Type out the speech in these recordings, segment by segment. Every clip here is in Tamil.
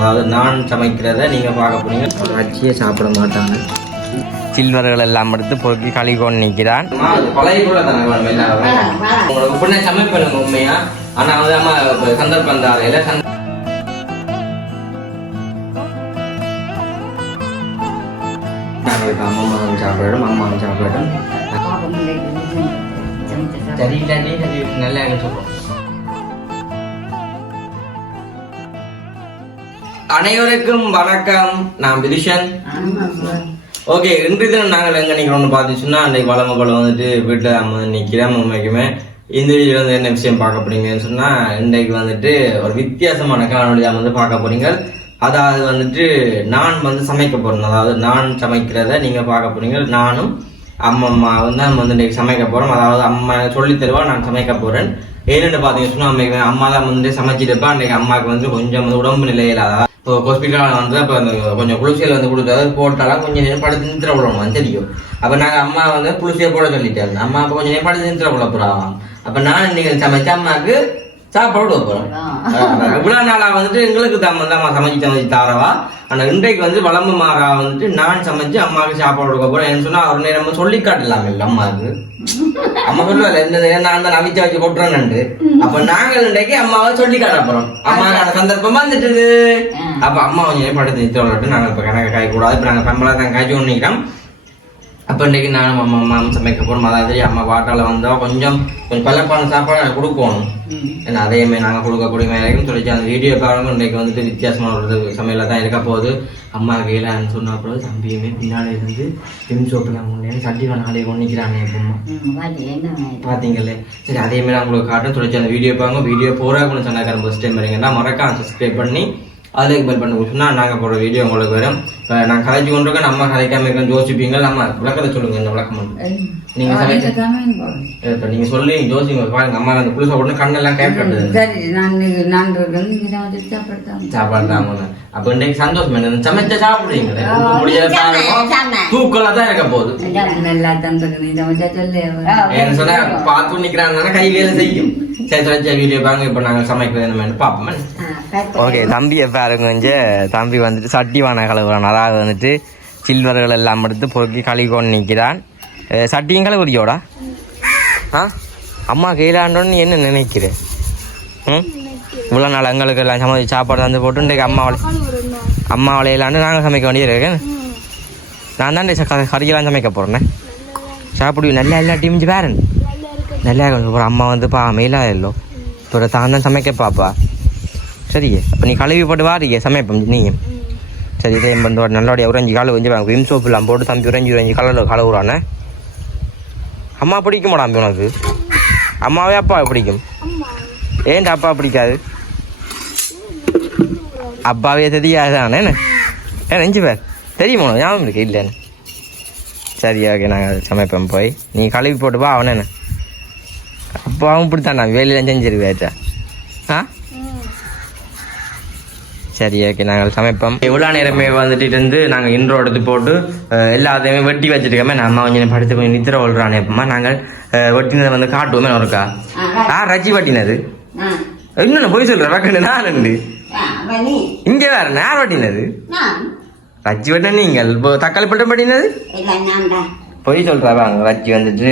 அதாவது நான் சமைக்கிறத நீங்கள் பார்க்க போறீங்க. வச்சியே சாப்பிட மாட்டாங்க. சில்வர்கள் எல்லாம் எடுத்து பொறுக்கி களி கொண்டு நிற்கிறான். அது பழைய பொருளை தானே சமைப்பேன் உண்மையா? ஆனா வந்து அம்மா இப்ப சந்தர்ப்பம் தான் இல்லை சந்த நாங்கள் இப்போ அம்மா சாப்பிடணும் அம்மா சாப்பிடணும் சரி இல்லாட்டி சரி நல்லா சொல்லுவோம் அனைவருக்கும் வணக்கம். நான் விதிஷன். ஓகே இன்று தினம் நாங்கள் எங்க நிக்கிறோம்னு பார்த்துச்சுன்னா அன்றைக்கு வளம குளம் வந்துட்டு வீட்டில் நம்ம நிற்கிறோம் உண்மைக்குமே இந்த வீடியோ வந்து என்ன விஷயம் பார்க்க போறீங்கன்னு சொன்னா இன்றைக்கு வந்துட்டு ஒரு வித்தியாசமான காணொலியா வந்து பார்க்க போறீங்க. அதாவது வந்துட்டு நான் வந்து சமைக்க போறேன். அதாவது நான் சமைக்கிறத நீங்க பார்க்க போறீங்க. நானும் அம்மா அம்மா வந்து நம்ம வந்து இன்றைக்கு சமைக்க போகிறோம் அதாவது அம்மா எனக்கு சொல்லி தருவா நான் சமைக்க போகிறேன் ஏன்னு பார்த்தீங்கன்னா சொன்னா அம்மைக்கு அம்மா தான் வந்து சமைச்சிருப்பா அன்னைக்கு அம்மாவுக்கு வந்து கொஞ்சம் வந்து உடம்பு நிலையில இப்போ ஹாஸ்பிட்டலில் வந்து அப்போ அந்த கொஞ்சம் குளிர்ச்சியில் வந்து கொடுத்தாரு போட்டாலும் கொஞ்சம் நேரம் படுத்து நிறுத்த விடணும் தெரியும். அப்போ நாங்கள் அம்மா வந்து குளிர்ச்சியை போட சொல்லிட்டாரு அம்மா அப்போ கொஞ்சம் நேரம் படுத்து நிறுத்த விட போகிறாங்க அப்போ நான் இன்னைக்கு சமைச்ச அம்மாவுக்கு சாப்பாடு விட போகிறோம் இவ்வளோ நாளாக வந்துட்டு எங்களுக்கு வந்து அம்மா சமைச்சு சமைச்சு தாரவா? ஆனால் இன்றைக்கு வந்து வளம்பு மாறா வந்துட்டு நான் சமைச்சு அம்மாவுக்கு சாப்பாடு கொடுக்க போகிறேன் என்ன சொன்னால் அவர் நேரம் சொல்லி காட்டலாம் இல்லை அம்மாவுக்கு அம்மா சொல்லுவாள் நேரம் நான் தான் அவிச்சா வச்சு கொட்டுறேன்னு அப்ப நாங்கள் இன்றைக்கு அம்மாவை சொல்லி காட்ட போறோம். அம்மாக்கான சந்தர்ப்பம் வந்துட்டு அப்ப அம்மா கொஞ்சம் படுத்து நிறுத்த விட்டு நாங்கள் இப்ப கணக்கு காய்க்க கூடாது இப்ப நாங்க சம்பளம் தான் காய்ச்சி ஒண்ணிக்கிறோம் அப்ப இன்றைக்கு நானும் அம்மா அம்மா சமைக்க போறோம். அதாவது அம்மா பாட்டால வந்தா கொஞ்சம் கொஞ்சம் பல்லப்பான சாப்பாடு எனக்கு கொடுக்கணும். ஏன்னா அதே மாதிரி நாங்கள் கொடுக்கக்கூடிய வரைக்கும் சொல்லிச்சு அந்த வீடியோ பாருங்க. இன்றைக்கு வந்துட்டு வித்தியாசமான ஒரு சமையல தான் இருக்க போகுது. அம்மா கையிலான்னு சொன்ன அப்புறம் தம்பியுமே பின்னாடி இருந்து பிம் சோப்பில் அவங்க சட்டி நாளைக்கு கொண்டிக்கிறானே அம்மா பாத்தீங்களே சரி அதே மாதிரி உங்களுக்கு காட்டும் சொல்லிச்சு அந்த வீடியோ பாருங்க. வீடியோ போறா கூட சொன்னாங்க ஃபர்ஸ்ட் டைம் வரீங்கன்னா மறக்காம சப்ஸ்கிரைப் பண்ணி அதுக்கு பெல் பண்ணி சொன்னா நாங்க போற வீடியோ உங்களுக்கு வரும். இப்போ நான் கதைச்சு கொண்டிருக்கேன் நம்ம கதைக்காம இருக்கேன் யோசிப்பீங்க நம்ம விளக்கத்தை சொல்லுங்க இந்த விளக்கம். நீங்க இப்ப நீங்க சொல்லி யோசிங்க பாருங்க அம்மா அந்த புதுசா உடனே கண்ணெல்லாம் சாப்பிடுறேன் சாப்பாடு தான். அப்ப இன்னைக்கு சந்தோஷம் என்ன சமைச்ச சாப்பிடுறீங்களே. தூக்கலா தான் இருக்க போகுது. நல்லா சொன்னா பார்த்து நிக்கிறாங்கன்னா கை வேலை செய்யும். சரி சரி வீடியோ பாருங்க. இப்ப நாங்க சமைக்கிறது என்ன பாப்போம் ஓகே தம்பியை பாருங்க கொஞ்சம் தம்பி வந்துட்டு சட்டி வான கழுவுறான். அதாவது வந்துட்டு சில்வர்கள் எல்லாம் எடுத்து பொறுக்கி களி கொண்டு நிற்கிறான் சட்டியும் கழுவுறியோடா? ஆ? அம்மா கையிலாண்டோன்னு என்ன நினைக்கிற? ம்? இவ்வளோ நாள் எங்களுக்கு எல்லாம் சமைச்சு சாப்பாடு தந்து போட்டு இன்றைக்கு அம்மா வளை அம்மா வளையலாண்டு நாங்கள் சமைக்க வேண்டியது இருக்கேன் நான் தான் கறியெல்லாம் சமைக்க போகிறேன் சாப்பிடுவோம் நல்லா எல்லா டீம் பேரன் நல்லா அப்புறம் அம்மா வந்து பா மெயிலா இல்லோ இப்போ தான் தான் சமைக்க பாப்பா. சரியே. அப்போ நீ கழுவி போட்டு வாரியே சமைப்போம் நீயும் சரி இதே வந்து ஒரு நல்லபடியாக உறைஞ்சி காலை வாங்க விம் சோப்புலாம் போட்டு தம்பி உறைஞ்சி உறைஞ்சி கலரில் கலவுறானே அம்மா பிடிக்குமாடா அம்பி உனக்கு? அம்மாவே அப்பாவை பிடிக்கும். ஏன்டா அப்பா பிடிக்காது? அப்பாவே தெரியாதானே என்ன? ஏ நெஞ்சு பேர். தெரியுமா? ஞாபகம் இருக்கு? இல்லைன்னு சரி ஓகே நாங்கள் சமைப்போம் போய். நீ கழுவி போட்டு வா அவனே என்ன? அப்பாவும் இப்படித்தான் நான் வேலையெல்லாம் செஞ்சிருவேச்சா ஆ? சரி ஓகே நாங்கள் சமைப்போம். எவ்வளோ நேரமே வந்துட்டு இருந்து நாங்கள் இன்ட்ரோ எடுத்து போட்டு எல்லாத்தையுமே வெட்டி வச்சுருக்கோமே. நம்ம கொஞ்சம் படுத்து கொஞ்சம் நித்திர விழுறானே எப்பமா நாங்கள் வெட்டினதை வந்து காட்டுவோமே ஒருக்கா ஆ ரச்சி வெட்டினது. இன்னும் போய் சொல்கிறேன் வக்கண்டு நான் ரெண்டு நீ. இங்கே வேற நேரம் வெட்டினது. ரச்சி வெட்டின நீங்கள் இப்போ தக்காளி பட்டம் தான் பொய் சொல்கிறா வாங்க வச்சு வந்துட்டு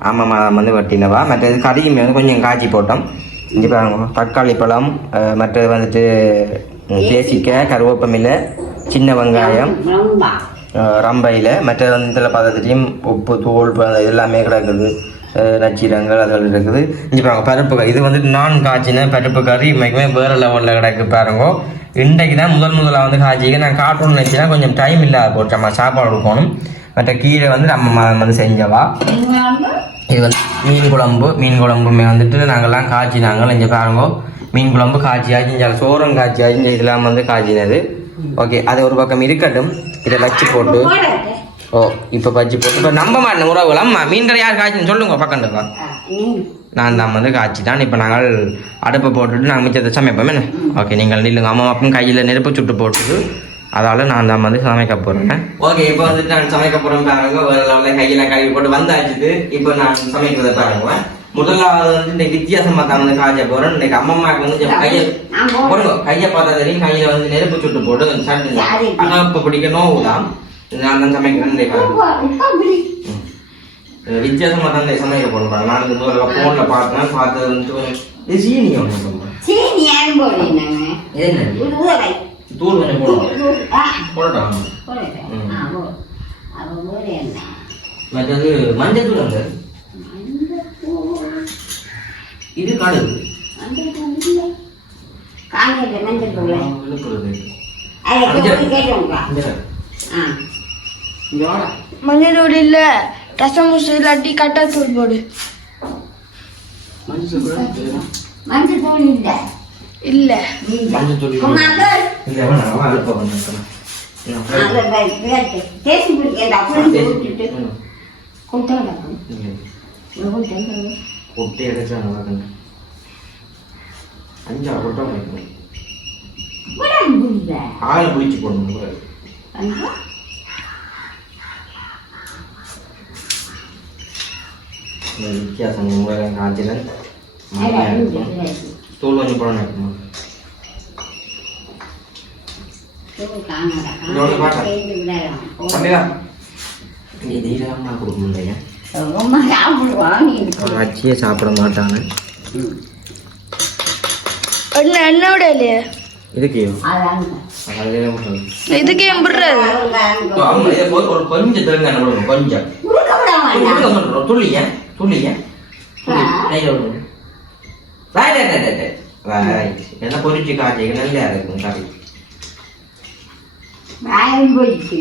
ஆமாம்மா வந்து வெட்டினவா? மற்றது கறியுமே வந்து கொஞ்சம் காய்ச்சி போட்டோம். இங்கே பாருங்க தக்காளி பழம் மற்றது வந்துட்டு ம், தேசிக்காய் கருவேப்பமில்லை சின்ன வெங்காயம் ரம்பையில் மற்றது வந்து இதில் பார்த்துட்டையும் உப்பு தூள் ப- எல்லாமே கிடக்குது. நச்சீரங்கள் அதெல்லாம் இருக்குது. இங்கே பாருங்க பருப்பு இது வந்துட்டு நான் காய்ச்சின பருப்பு கறி இன்றைக்குமே வேறு லெவலில் கிடக்கு பாருங்க. இன்றைக்கு தான் முதல் முதலாக வந்து காய்ச்சிக்க நான் காட்டணும்னு நினச்சினா கொஞ்சம் டைம் இல்லாத போட்டு நம்ம சாப்பாடு கொடுக்கணும். மற்ற கீரை வந்து நம்ம ம- வந்து செஞ்சவா? இது வந்து மீன் குழம்பு. மீன் குழம்புமே வந்துட்டு நாங்கள்லாம் காய்ச்சினாங்க. இங்கே பாருங்க. மீன் குழம்பு காய்ச்சி ஆச்சு சோறும் காய்ச்சி ஆச்சு இதெல்லாம் வந்து காய்ச்சினது. ஓகே அது ஒரு பக்கம் இருக்கட்டும். இதை வச்சு போட்டு. ஓ இப்போ பஜ்ஜி போட்டு இப்போ நம்ப மாட்டேன் உறவுகள் அம்மா மீன் கறி யார் காய்ச்சின்னு சொல்லுங்க பக்கண்டுப்பா நான் தான் வந்து காய்ச்சிட்டான் இப்போ நாங்கள் அடுப்பை போட்டுட்டு நாங்கள் மிச்சத்தை சமைப்போம் என்ன? ஓகே நீங்கள் நில்லுங்க அம்மா அப்பவும் கையில் நெருப்பு சுட்டு போட்டுட்டு அதால நான் தான் வந்து சமைக்க போகிறேன் ஓகே இப்போ வந்துட்டு நான் சமைக்க போகிறேன் பாருங்க வேற லெவலில் கையில் கழுவி போட்டு வந்தாச்சுட்டு இப்போ நான் சமைக்கிறத பாருங்க. முதலாவது வந்து இன்னைக்கு வித்தியாசமா தான் வந்து காய்ச்ச போறோம் இன்னைக்கு அம்மம்மாக்கு வந்து கையை. போடுங்க கையை பார்த்தா தெரியும் கையில வந்து நெருப்பு சுட்டு போட்டு சட்டு இப்ப பிடிக்க நோவுதான் நான் தான் சமைக்கிறேன் இன்னைக்கு பாருங்க. உப்பா, உப்பா பிடி. ம். இது வித்தியாசமா தான் சமையல் போடுறாங்க நான் இந்த முதல்ல போன்ல பார்த்தேன் பார்த்தது வந்து இது சீனி ஒன்று சொல்றேன் சீனி யாரும் போடுறீங்க இது? என்ன விடுதலை தூள் கொஞ்சம் போடுவோம் ஆ, போடட்டும். போடுறேன். ம். ஆ, போ. அப்ப போடு என்ன? மற்றது மஞ்சள் தூள் அங்க இது கடுகு. மஞ்சள் தூள் மஞ்சள் தூள். தூள் இல்ல ரசம் முசு இல்லாட்டி கட்டாத்தூள் போடு மஞ்சள் தூள் தூள் இல்லை. இல்ல. மஞ்சள் தூள் இல்லை. அவன் அழுப்ப விரட்டு. தேசி பிடிக்கண்டா. புளிஞ்சு விட்டுட்டு கொட்டோட. கொட்டி அடைச்சாங்க வாங்க அஞ்சா கொட்டை. ஆள் பிடிச்சி போடணும் கூட. அங்க. இந்த வித்தியாசம் முறை காய்ச்சல் அதை அரிஞ்சு விரட்டு. தூள் கொஞ்சம் போடணும் இருக்குமா தூள் காணாத. இதோட பாட்டா? சேர்ந்து விடலாம். தம்பியா இது இல்லாம கொடுக்க முடியல ரொம்ப சாப்பிடுவான் நீ அச்சியே சாப்பிட மாட்டாங்க என்ன என்ன விட இல்லையே இதுக்கு இதுக்கு ஒரு கொஞ்சம் கொஞ்சம் கொடுக்க விட வேண்டாம் சொல்றோம் துள்ளிய துள்ளிய ஆ. கையில் விடுங்க right right right right right என்ன பொரிச்சு காய்ச்சி நல்லா இருக்கும் கறி வாயம் போயிடுச்சு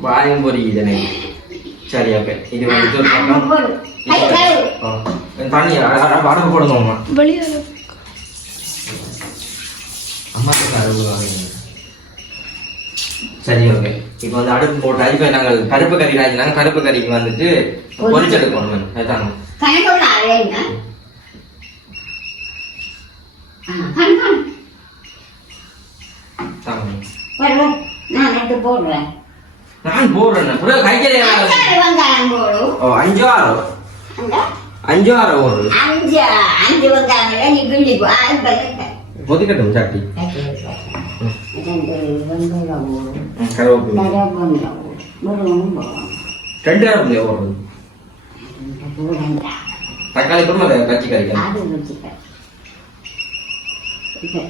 வாயும் பொரியுதுனே சரி ஓகே இப்போ வந்து அடுப்பு போட்டு இப்போ நாங்கள் கருப்பு கறி காய்ச்சினாங்க கருப்பு கறிக்கு வந்துட்டு பொரிச்செடுக்கணும் அதுதாங்க நான் போடுறேன். கைக்கறி ஓ அஞ்சு ஆறு? அஞ்சு ஆறு ஒரு அஞ்சு அஞ்சு ஒதுக்கட்டும் சட்டி. கருவேப்பிலை ரெண்டு கருவேப்பிலையா போடண்டா தக்காளி கூட அதை கறிக்கலாம் இது.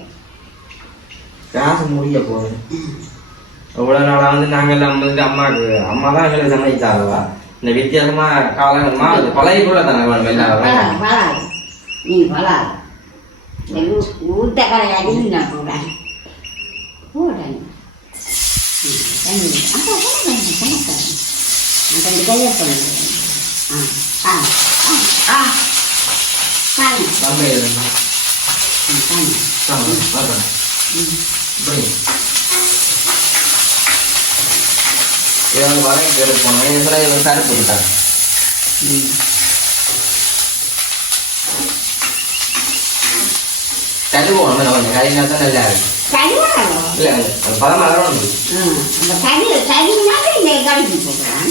காசு முடிய போகுது. இவ்வளோ நாளாக வந்து நாங்கள் எல்லாம் வந்து அம்மாவுக்கு அம்மா தான் எங்களுக்கு சமைச்சாருவா இந்த வித்தியாசமா காலங்கள்மா அது பழைய கூட தானே வேணும். நீ ஊத்த நான் போடுறேன். போடுறேன். ம், தண்ணி. அப்பா, போடுறேன், போடுறேன். நான் கொஞ்சம் கையை போடுறேன். ஆ, ஆ, ஆ, ஆ. பாருங்க. தம்பி ம், பாருங்க. பார்ப்பேன் ம். இப்படி இது வந்து வதக்கி எடுப்போம் இது கூட இது வந்து கருப்பு விட்டாங்க ம். கழுவோம் நம்ம கொஞ்சம் கறினா தான் நல்லா இருக்கு கருவாடோ? இல்லை அது பதமாக வரணும் ம், அந்த இந்த போடுறேன்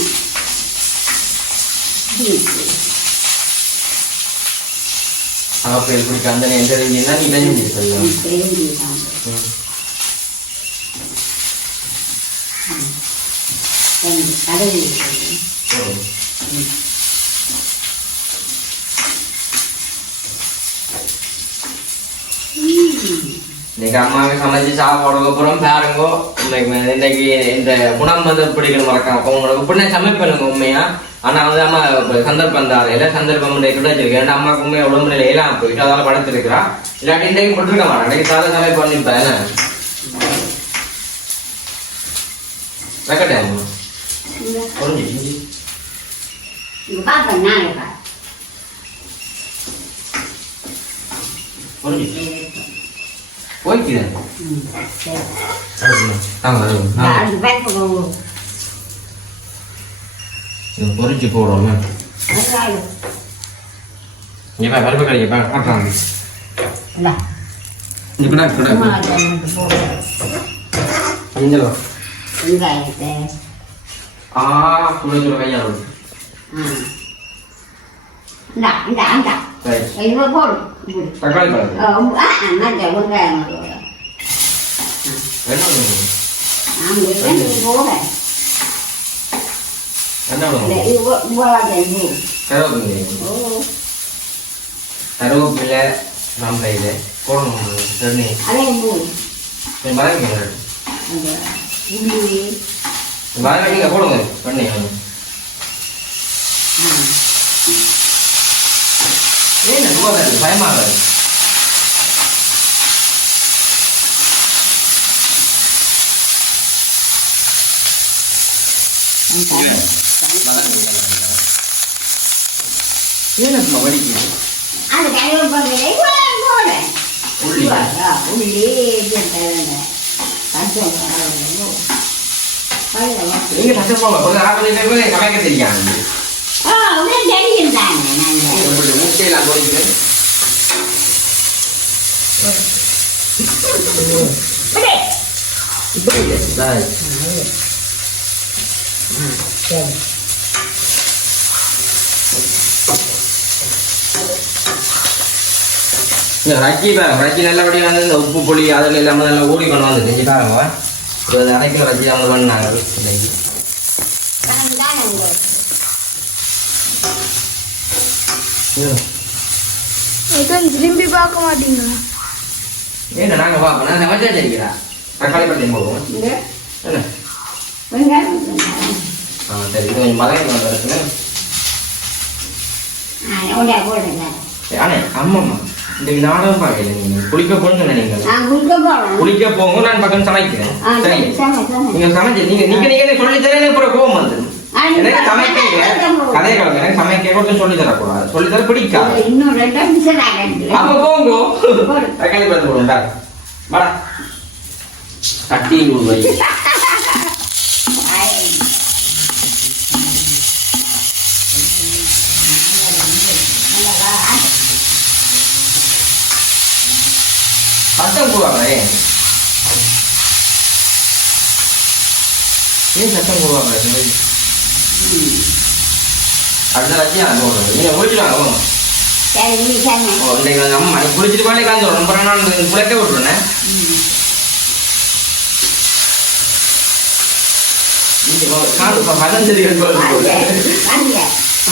அந்த நேரம் தெரிஞ்சுன்னா நீ சொல்லலாம் போதும். இன்னைக்கு அம்மாவே சமைச்சு சாப்பிடுறதுக்கு அப்புறம் பாருங்க. இன்னைக்கு இன்னைக்கு இந்த குணம் வந்து பிடிக்கணும் மறக்காம. உங்களுக்கு இப்படி சமைப்பேனுங்க உண்மையா? ஆனா வந்து அம்மா சந்தர்ப்பம் தான். இல்லை சந்தர்ப்பம் இன்னைக்கு கிடைச்சிருக்கு ஏன்னா அம்மாவுக்கு உண்மையா உடம்பு நிலை எல்லாம் போயிட்டு அதால படுத்திருக்கிறா. இல்லாட்டி இன்றைக்கு போட்டுருக்க மாட்டேன் இன்னைக்கு சாதம் சமைப்பு வெக்கட்டே அம்மா. புரிஞ்சு இங்க பாப்பேன் நாளை பாரு. புரிஞ்சு போய்க்குதேன் ம், சரி. ஆமா ஆமா அது பேப்பர் போகும் இது பொரிச்சு போடுறோம் வெங்காயம் இங்கே கருப்பு கறிக்கு காட்டுறாங்க இல்ல இங்கே கூட கூட சும்மா அதை மட்டும் போடு. அஞ்சல் வெங்காயத்தை ஆ சுட சுட கையா இருக்கு ஆ இந்தா இந்தா இந்தா சரி இவ போடு இப்படி. தக்காளி பழம் ஆ, உ- ஆ, ஆ, மஞ்சள் வெங்காயம் போடு. என்ன பண்ணுங்க ஆ, வெங்காயம் போடு. என்ன இந்த பண்ணுங்க இவ்வ- இவ்வளவு இது. கருவேப்பிலை ஓ, கருவேப்பிலை நம்ம கையில் போடணும் சட்னி அதையும் போடு. மறக்க அந்த உள்ளி, மறக்க நீங்கள் போடுங்க பண்ணி ஆ, ஏன் ரொம்ப பயமாக ஏன் நம்ம வடிக்குது அந்த கருவேப்பிலை இவ்வளவு போடு. உள்ளி ஆ, உள்ளி இது தேவையில்ல. பச்சை மிளகாய் போடு. பழம் நீங்க பச்சை போங்க ஒரு ஆறு பேர் சமைக்க தெரியாது ஆ, உடனே தெரியும் தானே நாங்க. உங்களுடைய முட்டையெல்லாம் பொறிக்கிறேன் விடு. இந்த ரக்கி பாருங்க ரக்கி நல்லபடியாக வந்து இந்த உப்பு புளி அதில் இல்லாமல் நல்லா ஊறி கொண்டு வந்து செஞ்சு பாருங்க ஒரு அரைக்கிற ரக்கி அவங்க பண்ணாங்க. இன்னைக்கு திரும்பி பார்க்க மாட்டீங்களா? ஏன்னா நாங்கள் பார்ப்போம். நான் சமைச்சா சரிக்கிறா தக்காளி பழத்தையும் போடுவோம். இங்க ஆ சரி இது கொஞ்சம் அண்ணே அம்மம்மா இந்த நாடகம் பார்க்கல நீங்க குளிக்க போன்னு சொன்ன குளிக்க போங்க நான் பக்கம் சமைக்கிறேன் சரி. நீங்க சமைச்சு நீங்க நீங்க நீங்க சொல்லி தரேன் அப்புறம் கோவம் வந்து எனக்கு சமைக்க கதை கிழமை எனக்கு சமைக்க கூட சொல்லி தரக்கூடாது சொல்லி தர பிடிக்காது இன்னும் ரெண்டு நிமிஷம் போங்க தக்காளி போடுவோம் வாடா கட்டி வை. சத்தம் போடுவாங்க ஏன் சத்தம் போடுவாங்க அடுத்த லட்சியம் அது போடுறது. நீங்க முடிச்சுடுவாங்க. ஓ, இன்னைக்கு வந்து அம்மா நீ குளிச்சுட்டு பாலே காந்து ரொம்ப நாள் குளிக்க விட்டுருனேன் காடு பதம் சரி வாங்க, வாங்க.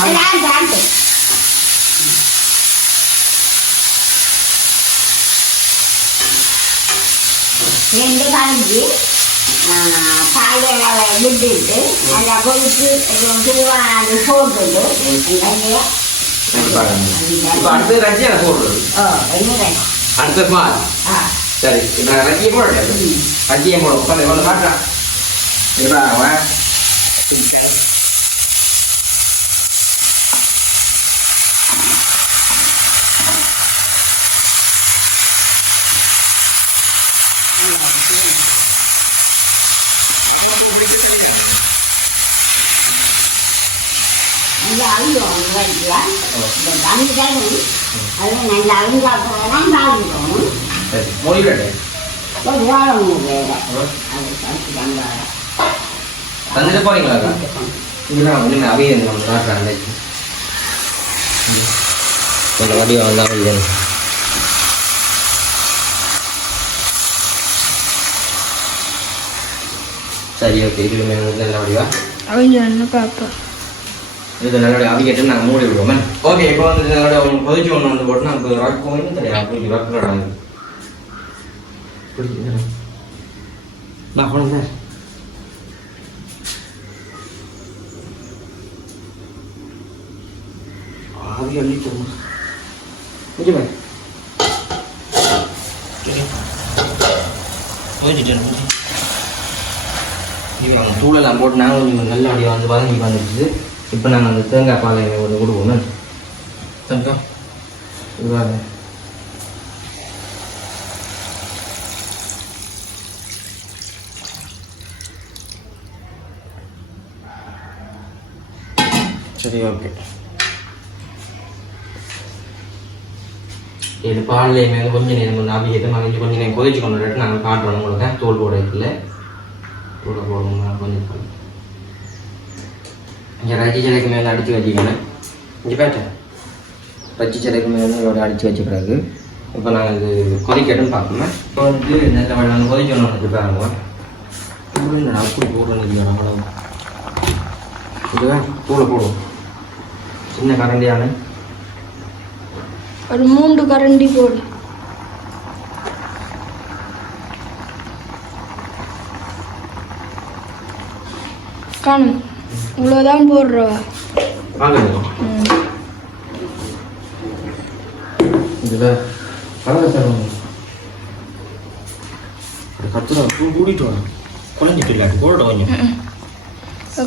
எல்லாம் சாப்பிட்டு. ரெண்டு கலந்து பாலையை விட்டுட்டு அதை கொதித்து தூவா அது போட்டுட்டு வெங்காயம் இப்ப அடுத்த லட்சியம் போடுறது ஓ வெங்காயம் அடுத்த பால் ஆ சரி இப்ப நான் லட்சியம் போடுறேன் லட்சியம் போடும் உட்காந்து ஒன்று காட்டுறேன் இப்ப அவன் நல்லா அழுகும் வைக்கலாம் இந்த தண்ணி தரும் அது நல்லா அழுங்காப்பதான் தாழ்ந்துடும் சரி மொழிபெட்டேன் ஒரு வாழம் வேற அது கழிச்சு தந்துட்டு போறீங்களா இதெல்லாம் வந்து நான் அவையே நம்ம காட்டுறேன் அன்னைக்கு கொஞ்சம் வடிவம் வந்தால் அவையே சரி ஓகே இது வந்து நல்ல வடிவா அவங்க என்ன பார்ப்போம் இது நல்ல அவிக்கிட்டு நாங்கள் மூடி விடுவோம் ஓகே இப்போ வந்து இதோட கொதிச்சு ஒன்று வந்து போட்டு நமக்கு ரக்கம் தெரியாது அப்படி ரக்கம் நான் போனேன் ஆவி அள்ளிட்டோம் கொஞ்சம் பாரு இது அந்த தூளெல்லாம் போட்டு நாங்கள் கொஞ்சம் நல்ல வடிவம் வந்து வதங்கி வந்துடுச்சு இப்போ நாங்கள் அந்த தேங்காய் பாலை ஒரு விடுவோம் தங்கம் இது பாருங்க சரி ஓகே இது பாலில் மேலே கொஞ்சம் நேரம் கொஞ்சம் அவிக்கிட்டு மகிழ்ச்சி கொஞ்சம் நேரம் கொதிச்சு கொண்டு நாங்கள் காட்டுறோம் உங்களுக்கு. தோல் போட வைக்கல. தூளை போடுவோம் கொஞ்சம் இங்கே ரஜி சிலைக்கு மேலே அடித்து வச்சுக்கணும் இங்கே பேட்டேன் ரஜி சிலைக்கு மேலே இதோட அடித்து வச்ச பிறகு இப்போ நான் இது கொதிக்கட்டுன்னு பார்க்கணும் இப்போ வந்து நல்ல வெள்ளம் கொதிக்கணும் வச்சு பாருங்க. தூள் அப்படி போடுறது அவ்வளோ இதுவே தூளை போடுவோம். சின்ன கரண்டியான ஒரு மூன்று கரண்டி போடு. காணும். இவ்வளோதான் போடுறவா. வாங்க. ம். இதில் கலவை தருவாங்க கத்துறா கூட்டிட்டு வரேன் குழஞ்சிட்டு இல்லாட்டி போட கொஞ்சம்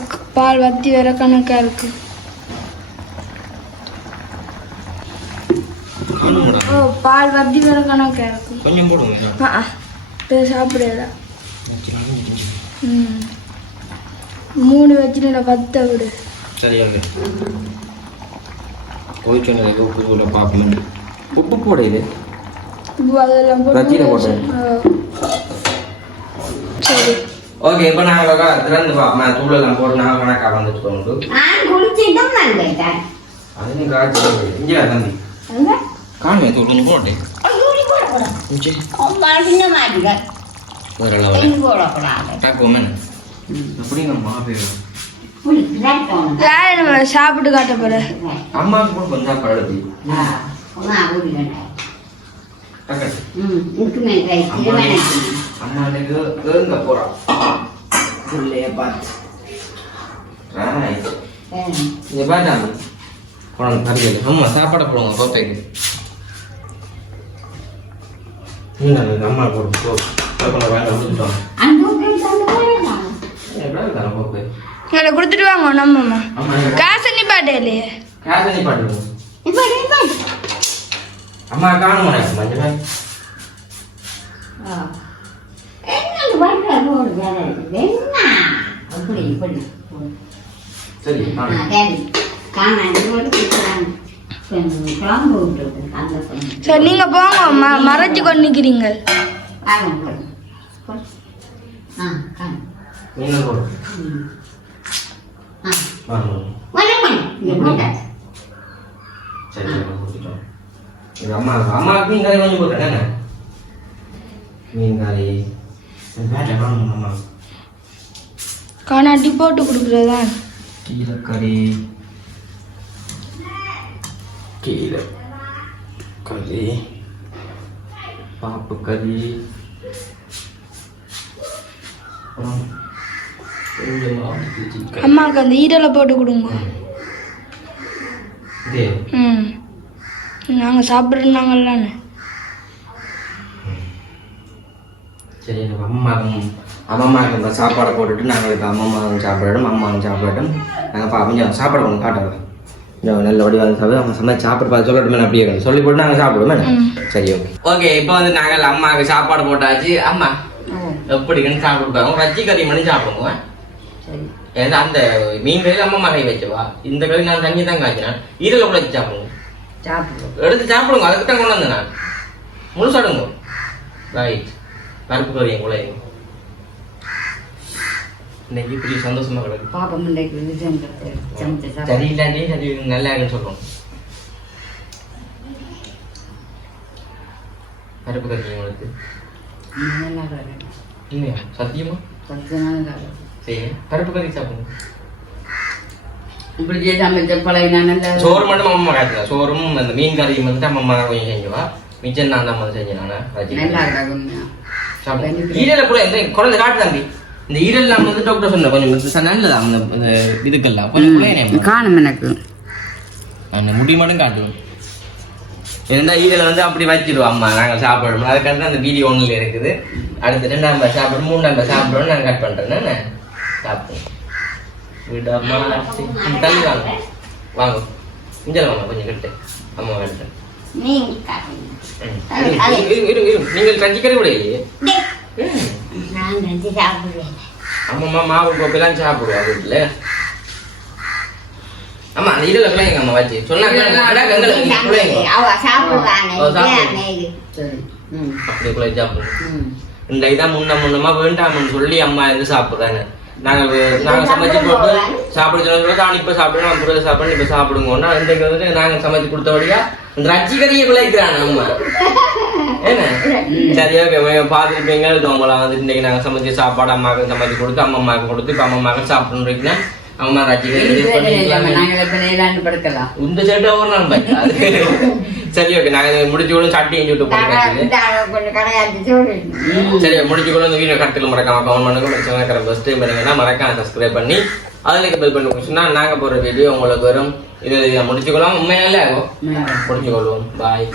க- பால் வத்தி வர கணக்காக இருக்கு கொஞ்சம் போடுங்க ஓ பால் வத்தி வர கணக்காக இருக்கு. கொஞ்சம் போடுங்க. இப்போ சாப்பிடாதா ம். மூணு வச்சுட்டு பத்தை விடு. சரி ஓகே. கொதிச்சோன்னு உப்பு தூளை பார்க்கணும் உப்பு போட இது. அதெல்லாம் போட்டு. சரி. ஓகே இப்போ நாங்கள் திறந்து பார்ப்போம். தூளெல்லாம் போட்டு நாங்கள் கணக்காக வந்துட்டு நான் குளிச்சிட்டும் நான் கேட்டேன். அது நீ காய்ச்சி இங்கே தம்பி? புளி பிளாட்ஃபார்ம் யார் நம்ம சாப்பிட்டு காட்ட போற அம்மாவுக்கு கூட கொஞ்சம் பழகு டக்கு ம் இருக்குமே ரைஸ் வேணாம் அம்மா இன்னைக்கு ஏங்க போறா பிள்ளைய பார்த்து பாட்டாங்க போனோம் கறிகள் அம்மா சாப்பாடை போடுங்க கோப்பைக்கு ம் அம்மா போடு போ கோப்பை வாங்கி வந்துட்டோம் அந்த கொண்டு கோப்பை அதை கொடுத்துட்டு வாங்க அம்மா காசு இல்லையே? இப்போ இப்போ அம்மா காணுமா மஞ்சள் அப்படி இப்படி. சரி ஆ, காணும் சரி நீங்க போங்க ம மறைச்சு கொண்டு நிக்கிறீங்க அம்மா அம்மாவுக்கு மீன் கறி வாங்கி போட்டேன் மீன் கறி. அம்மா? காணாட்டி போட்டு கொடுக்குறதா? கீரைக்கறி. கீரை கறி பாப்பு சிக்கன் அம்மாவுக்கு அந்த ஈரலை போட்டு கொடுங்க. ம். நாங்கள் சாப்பிட்றாங்கல்லான்னு சரி அம்மாவும் அம்மாவுக்கு சாப்பாடை போட்டுட்டு நாங்கள் இப்போ அம்மாவும் சாப்பிடட்டும் அம்மாவும் சாப்பிடட்டும். நாங்கள் பா கொஞ்சம் சாப்பாடு கொஞ்சம் நல்ல வடிவாக சாப்பிடு அவங்க சமைச்சு சாப்பிட பார்த்து சொல்லட்டுமே அப்படியே. சொல்லி போட்டு நாங்கள் சாப்பிடுவோமே சரி ஓகே ஓகே இப்போ வந்து நாங்கள் அம்மாவுக்கு சாப்பாடு போட்டாச்சு. அம்மா ஓ. எப்படின்னு சாப்பிட்டு ரச்சி கறி சாப்பிடுங்க. சரி. ஏன்னா அந்த மீன் கறி அம்மா கை வச்சவா? இந்த கறி நான் தண்ணி தான் காய்ச்சினேன் ஈரல கூட வச்சு சாப்பிடுங்க. சாப்பிடுவோம். எடுத்து சாப்பிடுங்க. அதுக்கு தான் கொண்டு வந்தேன் நான். முழுசாடுங்க. ரைட் பருப்பு கறியும் கூட இன்னைக்கு இப்படி சந்தோஷமா கிடக்கு. பாப்பம் இன்றைக்கு சமைச்சு சமைச்சு சரி. நல்லா இருக்குன்னு சொல்றோம். பருப்பு கறி உங்களுக்கு? நல்லா இல்லையா? சத்தியமா? சரி பருப்பு கறி சாப்பிடுங்க. இப்படி சமைச்ச பழைய நல்ல சோறு மட்டும் அம்மா காட்டுங்க சோறும் அந்த மீன் கறியும் வந்துட்டு அம்மா கொஞ்சம் செஞ்சுவா மிச்சம் நான் தான் வந்து செஞ்சேன் நல்லா நான் இருக்கும் ஈரல கூட குழந்தை காட்டு தம்பி? இந்த ஈரல் நம்ம வந்து டாக்டர் சொன்ன கொஞ்சம் இது நல்லதா? அந்த இதுக்கெல்லாம். கொஞ்சம் காணும் எனக்கு. அந்த முடி மட்டும் காட்டுவோம். இருந்தா ஈரல் வந்து அப்படி வச்சிடுவோம். அம்மா நாங்கள் சாப்பிடணும் அதுக்காக அந்த வீடியோ ஒன்றில் இருக்குது. அடுத்து ரெண்டாம் பேர் சாப்பிடணும் மூணாம் பேர் சாப்பிடணும் நான் கட் பண்ணுறேன் சாப்பிடுவோம். வீடு அம்மா தள்ளி வாங்க. வாங்க. இஞ்சல வாங்க. கொஞ்சம் கிட்ட. அம்மா காட்டுங்க நீங்கள் கஞ்சிக்கறி கூட இல்லையே. நான் நினைச்சு சாப்பிடுவேன் அம்மா மாவு கோப்பெல்லாம் சாப்பிடுவா வீட்டுல ஆமா அந்த இதுல பிள்ளைங்க அம்மா வச்சு. சொன்னாங்க அப்படி பிள்ளை சாப்பிடுவோம். இந்த இதான் முன்ன முன்னமா வேண்டாம்னு சொல்லி அம்மா இருந்து சாப்பிடுறாங்க. நாங்க நாங்க சமைச்சு போட்டு சாப்பிட சொன்னது தான் இப்ப சாப்பிடணும் அப்புறம் சாப்பிடணும் இப்ப சாப்பிடுங்கன்னா இன்றைக்கு வந்துட்டு நாங்க சமைச்சு கொடுத்தபடியா இந்த ரச்சி கறியை விளைக்கிறான் நம்ம என்ன சரி ஓகே பார்த்துருப்பீங்க நம்மளாம் வந்து இன்னைக்கு நாங்க சமைச்சு சாப்பாடு அம்மாவுக்கு சமைச்சு கொடுத்து அம்மா அம்மாவுக்கு கொடுத்து இப்ப அம்மா அம்மாவுக்கு சாப்பிடணும்னா அம்மா. நாங்கள் இந்த சட்டை ஒரு நாள் பைக்காது சரி ஓகே நாங்க முடிச்சு கூட சட்டி இஞ்சி விட்டு போட்டு இந்த அளவு கொஞ்சம் கடையாச்சு சொல்லிட்டு சரி முடிச்சு கூட இந்த வீடியோ மறக்காம கமெண்ட் பண்ணுங்க. ஃபர்ஸ்ட் டைம் பண்ணுங்கன்னா மறக்காம சப்ஸ்கிரைப் பண்ணி அதில் பெல் பண்ணி கொடுச்சுன்னா நாங்க போடுற வீடியோ உங்களுக்கு வரும். இது முடிச்சுக்கலாம் உண்மையாலே ஆகும் முடிச்சுக்கொள்வோம் பாய்